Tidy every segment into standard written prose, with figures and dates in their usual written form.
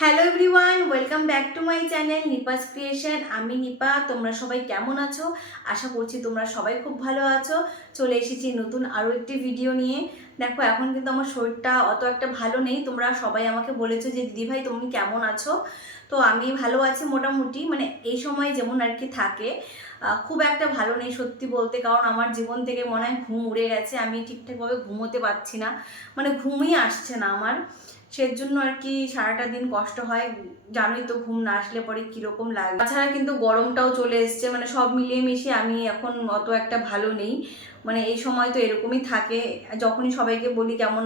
Hello everyone, welcome back to my channel নিপাস creation. আমি নিপা। তোমরা সবাই কেমন আছো? আশা করছি তোমরা সবাই খুব ভালো আছো। চলে এসেছি নতুন আরও একটি ভিডিও নিয়ে। দেখো, এখন কিন্তু আমার শরীরটা অত একটা ভালো নেই। তোমরা সবাই আমাকে বলেছো যে দিদিভাই তুমি কেমন আছো। তো আমি ভালো আছি মোটামুটি, মানে এই সময় যেমন আর কি থাকে। খুব একটা ভালো নেই সত্যি বলতে, কারণ আমার জীবন থেকে মনে হয় ঘুম উড়ে গেছে। আমি ঠিকঠাকভাবে ঘুমোতে পারছি না, মানে ঘুমই আসছে না আমার। সেজন্য আর কি সারাটা দিন কষ্ট হয়। জানোই তো ঘুম না আসলে পরে কিরকম লাগে। তাছাড়া কিন্তু গরমটাও চলে এসছে, মানে সব মিলিয়ে মিশিয়ে আমি এখন অত একটা ভালো নেই। মানে এই সময় তো এরকমই থাকে। যখনই সবাইকে বলি কেমন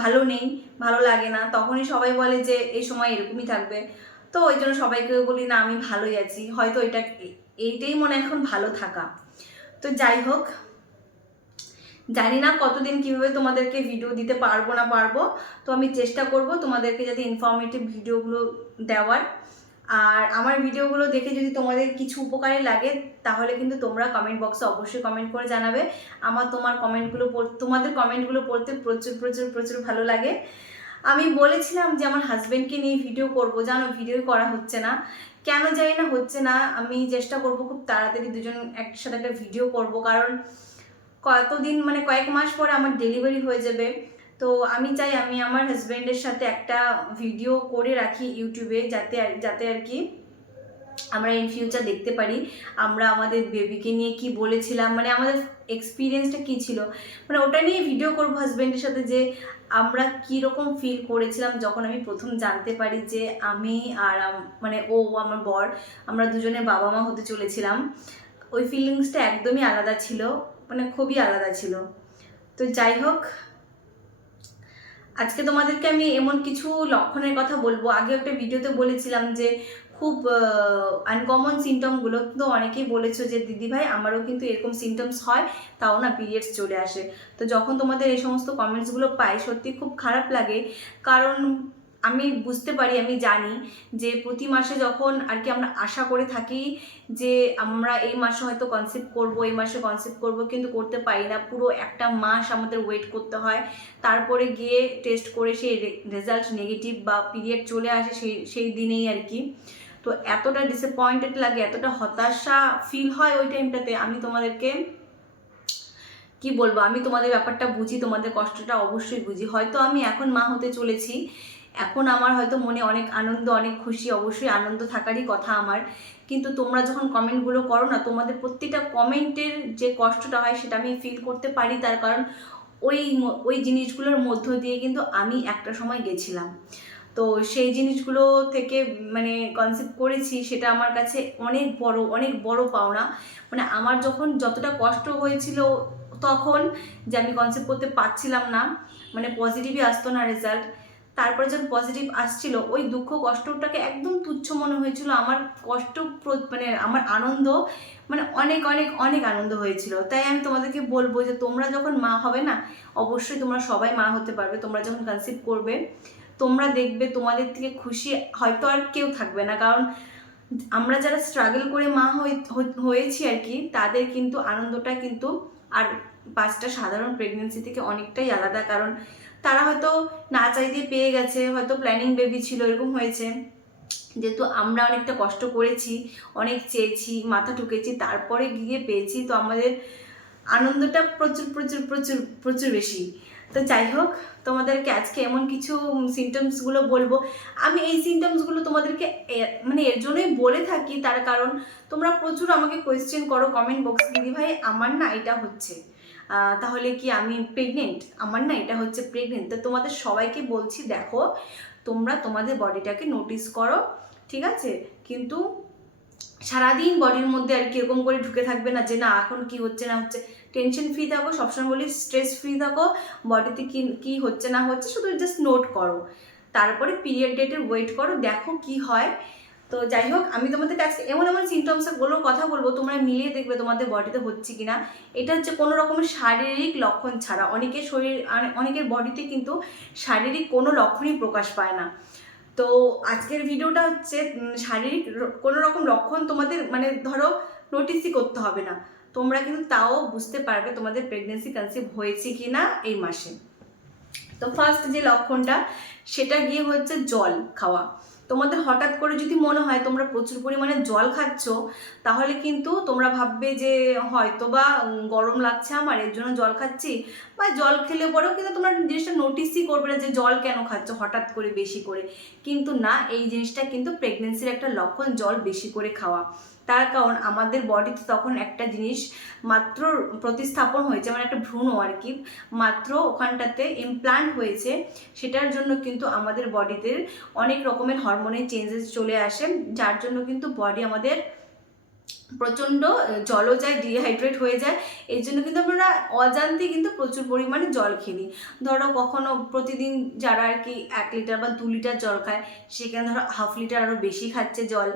ভালো নেই, ভালো লাগে না, তখনই সবাই বলে যে এই সময় এরকমই থাকবে। তো ওই জন্য সবাইকে বলি না আমি ভালোই আছি, হয়তো এইটাই মনে এখন ভালো থাকা। তো যাই হোক, জানি না কতদিন কিভাবে তোমাদেরকে ভিডিও দিতে পারবো না পারবো। তো আমি চেষ্টা করব তোমাদেরকে যাতে ইনফরমেটিভ ভিডিওগুলো দেওয়ার। আর আমার ভিডিওগুলো দেখে যদি তোমাদের কিছু উপকারে লাগে, তাহলে কিন্তু তোমরা কমেন্ট বক্সে অবশ্যই কমেন্ট করে জানাবে। তোমাদের কমেন্টগুলো পড়তে প্রচুর প্রচুর প্রচুর ভালো লাগে। আমি বলেছিলাম যে আমার হাজব্যান্ডকে নিয়ে ভিডিও করব, জানো ভিডিও করা হচ্ছে না, কেন জানি না হচ্ছে না। আমি চেষ্টা করব খুব তাড়াতাড়ি দুজন একসাথে একটা ভিডিও করব, কারণ কতদিন মানে কয়েক মাস পরে আমার ডেলিভারি হয়ে যাবে। তো আমি চাই আমি আমার হাজব্যান্ডের সাথে একটা ভিডিও করে রাখি ইউটিউবে, যাতে আর কি আমরা ইন ফিউচার দেখতে পারি আমরা আমাদের বেবিকে নিয়ে কি বলেছিলাম, মানে আমাদের এক্সপিরিয়েন্সটা কী ছিল। মানে ওটা নিয়ে ভিডিও করবো হাজব্যান্ডের সাথে, যে আমরা কীরকম ফিল করেছিলাম যখন আমি প্রথম জানতে পারি যে আমি আর মানে ও আমার বর, আমরা দুজনে বাবা মা হতে চলেছিলাম। ওই ফিলিংসটা একদমই আলাদা ছিল, মানে খুবই আলাদা ছিল। তো যাই হোক, আজকে তোমাদেরকে আমি এমন কিছু লক্ষণের কথা বলবো। আগে একটা ভিডিওতে বলেছিলাম যে খুব আনকমন সিমটমগুলো, কিন্তু অনেকেই বলেছো যে দিদিভাই আমারও কিন্তু এরকম সিমটমস হয়, তাও না পিরিয়ডস চলে আসে। তো যখন তোমাদের এই সমস্ত কমেন্টসগুলো পাই সত্যি খুব খারাপ লাগে, কারণ আমি বুঝতে পারি, আমি জানি যে প্রতি মাসে যখন আর কি আমরা আশা করে থাকি যে আমরা এই মাসে হয়তো কনসিভ করব, এই মাসে কনসিভ করব, কিন্তু করতে পারি না। পুরো একটা মাস আমাদের ওয়েট করতে হয়, তারপরে গিয়ে টেস্ট করে সেই রেজাল্ট নেগেটিভ বা পিরিয়ড চলে আসে সেই দিনেই আর কি। তো এতটা ডিসঅ্যাপয়েন্টেড লাগে, এতটা হতাশা ফিল হয় ওই টাইমটাতে। আমি তোমাদেরকে কি বলবো, আমি তোমাদের ব্যাপারটা বুঝি, তোমাদের কষ্টটা অবশ্যই বুঝি। হয়তো আমি এখন মা হতে চলেছি, এখন আমার হয়তো মনে অনেক আনন্দ, অনেক খুশি, অবশ্যই আনন্দ থাকারই কথা আমার। কিন্তু তোমরা যখন কমেন্টগুলো করো না, তোমাদের প্রত্যেকটা কমেন্টের যে কষ্টটা হয় সেটা আমি ফিল করতে পারি। তার কারণ ওই ওই জিনিসগুলোর মধ্য দিয়ে কিন্তু আমি একটা সময় গেছিলাম। তো সেই জিনিসগুলো থেকে মানে কনসেপ্ট করেছি, সেটা আমার কাছে অনেক বড় পাওনা। মানে আমার যখন যতটা কষ্ট হয়েছিল তখন, যে আমি কনসেপ্ট করতে পারছিলাম না, মানে পজিটিভই আসতো না রেজাল্ট, তারপরে যখন পজিটিভ আসছিল ওই দুঃখ কষ্টটাকে একদম তুচ্ছ মনে হয়েছিল। আমার কষ্ট মানে আমার আনন্দ, মানে অনেক অনেক অনেক আনন্দ হয়েছিল। তাই আমি তোমাদেরকে বলবো যে তোমরা যখন মা হবে না, অবশ্যই তোমরা সবাই মা হতে পারবে। তোমরা যখন কনসিভ করবে তোমরা দেখবে তোমাদের থেকে খুশি হয়তো আর কেউ থাকবে না, কারণ আমরা যারা স্ট্রাগল করে মা হয়েছি আর কি, তাদের কিন্তু আনন্দটা কিন্তু আর 5টা সাধারণ প্রেগনেন্সি থেকে অনেকটাই আলাদা। কারণ তারা হয়তো না চাইতে পেয়ে গেছে, হয়তো প্ল্যানিং বেবি ছিল, এরকম হয়েছে। যেহেতু আমরা অনেকটা কষ্ট করেছি, অনেক চেয়েছি, মাথা ঠুকেছি, তারপরে গিয়ে পেয়েছি, তো আমাদের আনন্দটা প্রচুর প্রচুর প্রচুর প্রচুর বেশি। তো যাই হোক, তোমাদেরকে আজকে এমন কিছু সিমটমসগুলো বলবো। আমি এই সিমটমসগুলো তোমাদেরকে মানে এর জন্যই বলে থাকি, তার কারণ তোমরা প্রচুর আমাকে কোয়েশ্চেন করো কমেন্ট বক্সে, দিদি ভাই আমার না এটা হচ্ছে, তাহলে কি আমি প্রেগনেন্ট, আমার না এটা হচ্ছে প্রেগনেন্ট। তো তোমাদের সবাইকে বলছি, দেখো তোমরা তোমাদের বডিটাকে নোটিস করো, ঠিক আছে? কিন্তু সারাদিন বডির মধ্যে আর কি এরকম করে ঢুকে থাকবে না যে না এখন কি হচ্ছে না হচ্ছে। টেনশন ফ্রি থাকো, সবসময় বলি স্ট্রেস ফ্রি থাকো। বডিতে কি কি হচ্ছে না হচ্ছে শুধু জাস্ট নোট করো, তারপরে পিরিয়ড ডেটের ওয়েট করো, দেখো কি হয়। তো যাই হোক, আমি তোমাদের কাছে এমন এমন সিমটমসগুলো কথা বলবো, তোমরা মিলিয়ে দেখবে তোমাদের বডিতে হচ্ছে কিনা। এটা হচ্ছে কোনো রকমের শারীরিক লক্ষণ ছাড়া। অনেকের বডিতে কিন্তু শারীরিক কোনো লক্ষণই প্রকাশ পায় না। তো আজকের ভিডিওটা হচ্ছে শারীরিক কোনো রকম লক্ষণ তোমাদের মানে ধরো নোটিসই করতে হবে না, তোমরা কিন্তু তাও বুঝতে পারবে তোমাদের প্রেগনেন্সি কনসিভ হয়েছে কি না এই মাসে। তো ফার্স্ট যে লক্ষণটা সেটা গিয়ে হচ্ছে জল খাওয়া। তোমাদের হঠাৎ করে যদি মনে হয় তোমরা প্রচুর পরিমাণে জল খাচ্ছ, তাহলে কিন্তু তোমরা ভাববে যে হয়তো বা গরম লাগছে আমার, এর জন্য জল খাচ্ছি। বা জল খেলে পরেও কিন্তু তোমরা জিনিসটা নোটিসই করবে না যে জল কেন খাচ্ছ হঠাৎ করে বেশি করে। কিন্তু না, এই জিনিসটা কিন্তু প্রেগনেন্সির একটা লক্ষণ, জল বেশি করে খাওয়া। তার কারণ আমাদের বডিতে তখন একটা জিনিস মাত্র প্রতিস্থাপন হয়েছে, মানে একটা ভ্রূণ আর কি, মাত্র ওখানটাতে ইমপ্লান্ট হয়েছে। সেটার জন্য কিন্তু আমাদের বডিতে অনেক রকমের হরমোনের চেঞ্জেস চলে আসে, যার জন্য কিন্তু বডি আমাদের প্রচণ্ড জলজায়, ডিহাইড্রেট হয়ে যায়। এই জন্য কিন্তু আমরা অজান্তে কিন্তু প্রচুর পরিমাণে জল খেলি। ধরো কখনো প্রতিদিন যারা আর কি 1 লিটার বা 2 লিটার জল খায়, সেখানে ধরো হাফ লিটার আরও বেশি খাচ্ছে জল,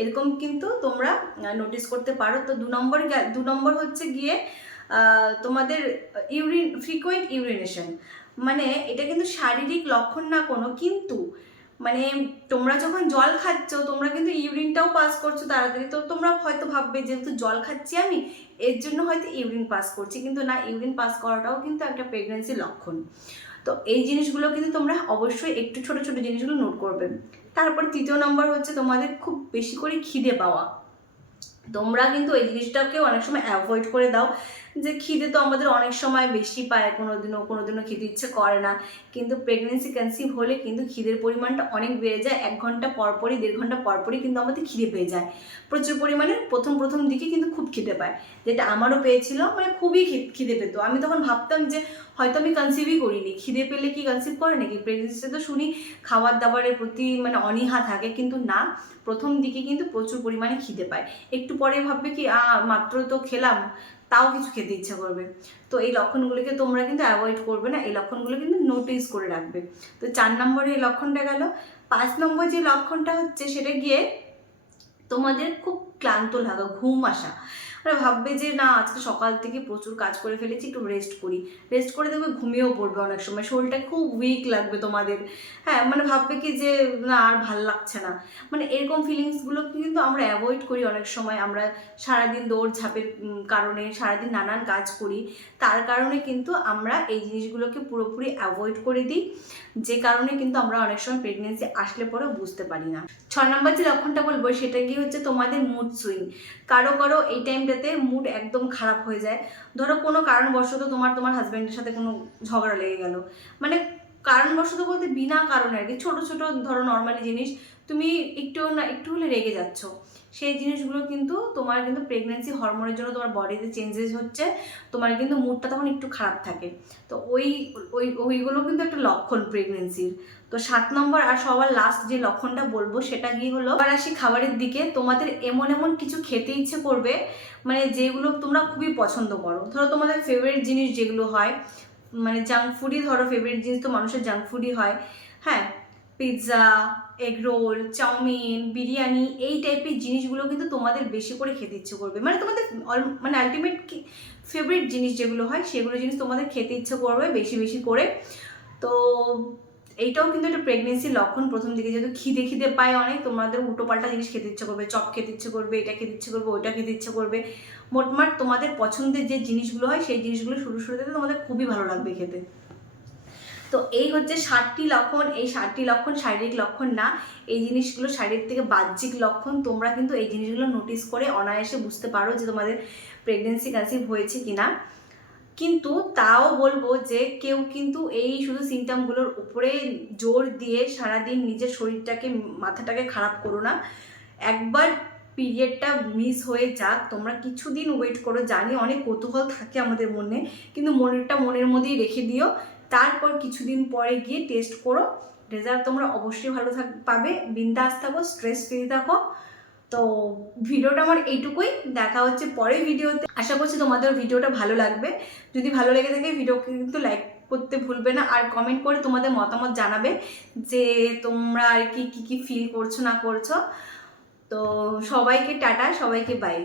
এরকম কিন্তু তোমরা নোটিস করতে পারো। তো 2 নম্বর হচ্ছে গিয়ে তোমাদের ফ্রিকোয়েন্ট ইউরিনেশন। মানে এটা কিন্তু শারীরিক লক্ষণ না কোনো, কিন্তু মানে তোমরা যখন জল খাচ্ছ তোমরা কিন্তু ইউরিনটাও পাস করছো তাড়াতাড়ি। তো তোমরা হয়তো ভাববে যেহেতু জল খাচ্ছি আমি, এর জন্য হয়তো ইউরিন পাস করছি, কিন্তু না, ইউরিন পাস করাটাও কিন্তু একটা প্রেগনেন্সির লক্ষণ। তো এই জিনিসগুলো কিন্তু তোমরা অবশ্যই একটু ছোট ছোট জিনিসগুলো নোট করবে। তারপর 3য় নম্বর হচ্ছে তোমাদের খুব বেশি করে খিদে পাওয়া। তোমরা কিন্তু এই জিনিসটাকেও অনেক সময় অ্যাভয়েড করে দাও, যে খিদে তো আমাদের অনেক সময় বেশি পায়, কোনোদিনও খেতে ইচ্ছে করে না। কিন্তু প্রেগনেন্সি কনসিভ হলে কিন্তু খিদের পরিমাণটা অনেক বেড়ে যায়। 1 ঘন্টা পরপরই, 1.5 ঘন্টা পরপরই কিন্তু আমাদের খিদে পেয়ে যায় প্রচুর পরিমাণে। প্রথম দিকে কিন্তু খুব খিদে পায়, যেটা আমারও পেয়েছিল, মানে খুবই খিদে পেত। আমি তখন ভাবতাম যে হয়তো আমি কনসিভই করিনি, খিদে পেলে কি কনসিভ করে নাকি? প্রেগনেন্সিতে তো শুনি খাবার দাবারের প্রতি মানে অনীহা থাকে, কিন্তু না, প্রথম দিকে কিন্তু প্রচুর পরিমাণে খিদে পায়। একটু পরে ভাববে কি মাত্র তো খেলাম, তাও কিছু খেতে ইচ্ছা করবে। তো এই লক্ষণগুলোকে তোমরা কিন্তু অ্যাভয়েড করবে না, এই লক্ষণগুলো কিন্তু নোটিস করে রাখবে। তো 4 নম্বরে এই লক্ষণটা গেল। 5 নম্বর যে লক্ষণটা হচ্ছে সেটা গিয়ে তোমাদের খুব ক্লান্ত লাগা, ঘুম আসা। মানে ভাববে যে না, আজকে সকাল থেকে প্রচুর কাজ করে ফেলেছি, একটু রেস্ট করি। রেস্ট করে দেখবে ঘুমিয়েও পড়বে অনেক সময়, শরীরটা খুব উইক লাগবে তোমাদের। হ্যাঁ, মানে ভাববে কি যে না, আর ভাল লাগছে না। মানে এরকম ফিলিংসগুলো কিন্তু আমরা অ্যাভয়েড করি অনেক সময়। আমরা সারাদিন দৌড়ঝাঁপের কারণে, সারাদিন নানান কাজ করি, তার কারণে কিন্তু আমরা এই জিনিসগুলোকে পুরোপুরি অ্যাভয়েড করে দিই, যে কারণে কিন্তু আমরা অনেক সময় প্রেগনেন্সি আসলে পরেও বুঝতে পারি না। 6 নম্বর যে লক্ষণটা বলবো সেটা কি হচ্ছে তোমাদের মুড সুইং। কারো এই টাইমটাতে মুড একদম খারাপ হয়ে যায়। ধরো কোনো কারণবশত তোমার হাজব্যান্ডের সাথে কোনো ঝগড়া লেগে গেল, মানে কারণবশত বলতে বিনা কারণে আর কি, ছোট ছোট ধরো নর্মালি জিনিস, তুমি একটু হলে রেগে যাচ্ছ, সেই জিনিসগুলো কিন্তু তোমার কিন্তু প্রেগনেন্সি হরমোনের জন্য তোমার বডিতে চেঞ্জেস হচ্ছে, তোমার কিন্তু মুডটা তখন একটু খারাপ থাকে। তো ওইগুলো কিন্তু একটা লক্ষণ প্রেগনেন্সির। তো 7 নম্বর আর সবার লাস্ট যে লক্ষণটা বলবো সেটা কি হলো, আবার আসি খাবারের দিকে। তোমাদের এমন কিছু খেতে ইচ্ছে করবে, মানে যেগুলো তোমরা খুবই পছন্দ করো। ধরো তোমাদের ফেভারিট জিনিস যেগুলো হয়, মানে জাঙ্ক ফুডই ধরো, ফেভারিট জিনিস তো মানুষের জাঙ্ক ফুডই হয়। হ্যাঁ, pizza, egg roll, chow mein, biryani, এই টাইপের জিনিসগুলো কিন্তু তোমাদের বেশি করে খেতে ইচ্ছে করবে। মানে তোমাদের মানে আলটিমেট ফেভারিট জিনিস যেগুলো হয় সেগুলো জিনিস তোমাদের খেতে ইচ্ছে করবে বেশি বেশি করে। তো এইটাও কিন্তু একটা প্রেগনেন্সির লক্ষণ। প্রথম দিকে যেহেতু খিদে পায় অনেক, তোমাদের উল্টোপাল্টা জিনিস খেতে ইচ্ছে করবে, চপ খেতে ইচ্ছে করবে, এটা খেতে ইচ্ছে করবে, ওইটা খেতে ইচ্ছে করবে। মোটমাট তোমাদের পছন্দের যে জিনিসগুলো হয় সেই জিনিসগুলো শুরুতে তোমাদের খুবই ভালো লাগবে খেতে। তো এই হচ্ছে 7টি লক্ষণ। এই 7টি লক্ষণ শারীরিক লক্ষণ না, এই জিনিসগুলো শারীরিক থেকে বাহ্যিক লক্ষণ। তোমরা কিন্তু এই জিনিসগুলো নোটিস করে অনায়াসে বুঝতে পারো যে তোমাদের প্রেগনেন্সি কনসিভ হয়েছে কিনা। কিন্তু তাও বলবো যে কেউ কিন্তু এই শুধু সিমটমগুলোর উপরে জোর দিয়ে সারাদিন নিজের শরীরটাকে, মাথাটাকে খারাপ করো না। একবার পিরিয়ডটা মিস হয়ে যাক, তোমরা কিছুদিন ওয়েট করো। জানি অনেক কৌতূহল থাকে আমাদের মনে, কিন্তু মনের মধ্যেই রেখে দিও। তারপর কিছুদিন পরে গিয়ে টেস্ট করো, রেজাল্ট তোমরা অবশ্যই ভালো পাবে। বিন্দাস থাকো, স্ট্রেস ফ্রি থাকো। তো ভিডিওটা আমার এইটুকুই, দেখা হচ্ছে পরের ভিডিওতে। আশা করছি তোমাদের ভিডিওটা ভালো লাগবে। যদি ভালো লেগে থাকে ভিডিওকে কিন্তু লাইক করতে ভুলবে না, আর কমেন্ট করে তোমাদের মতামত জানাবে যে তোমরা আর কি ফিল করছো না করছো। তো সবাইকে টাটা, সবাইকে বাই।